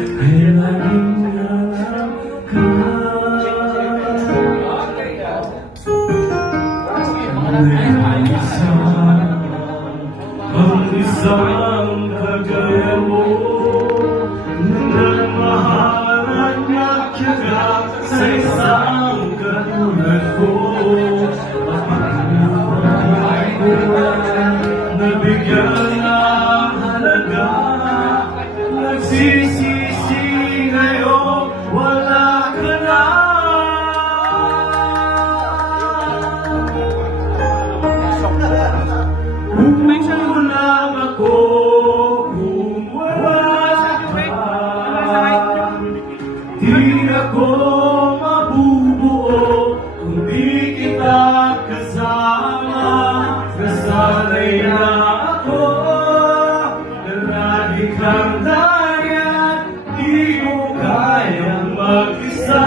ay laging nangarap ka. Ang isang kagaya mo nagmahalan magtiyaga sa isang katulad ko. Nabigyan ng halaga, nagsisisi ngayon, wala ka na. Umulang ako kung wala ka. Di ako mabubuo kung di kita kasama. Nasanay na ako na lagi kang dayan, di mo kayang mag-isa.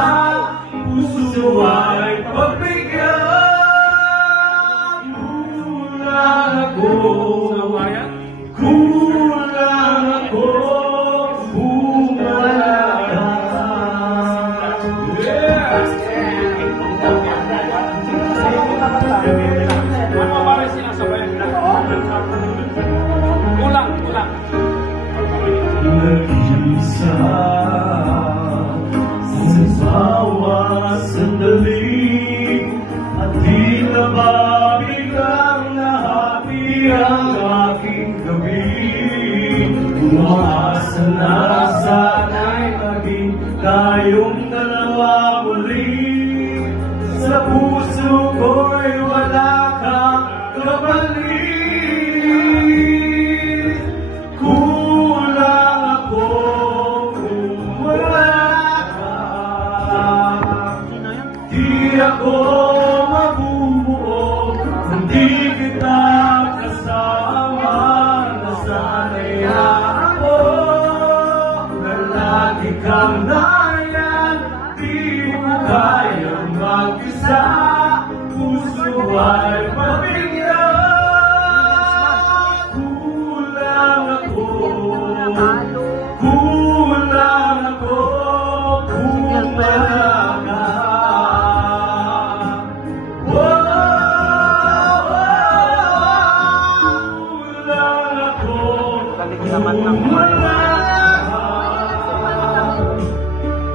Puso ay pagbigyan. Kulang ako, kulang ako, kulang ka. Kulang. Nag-isa sa bawat sandali, at di na ba biglang nahati ang aking gabi. Umaasa na sana'y maging tayong dalawa muli. Sa puso ko'y wala kang kapalit. Kulang ako kung wala ka. Di ako mabubuo kung di kita kasama. Nasanay ako na lagi kang dayan, di mo kayang mag-isa. Puso ay pabigyan. Kulang ako, kulang ako, kulang ka. Kulang ako, kulang ka.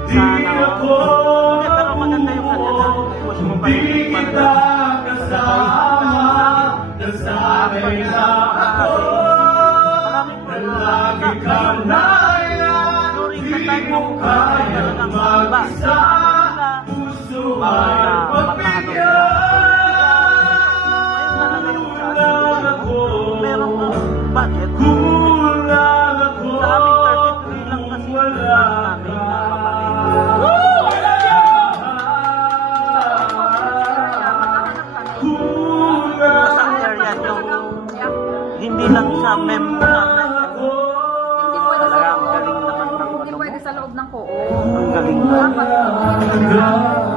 Di ako di kita kasama. Nasanay na ako na lagi kang dayan, di mo kayang mag-isa. Puso ay pagbigyan. Kulang ako, kulang ako, wala ka. Hindi lang sa member namin. Hindi pwede sa Talagang loob. galing naman ng Hindi pwede sa loob ng Ang galing na.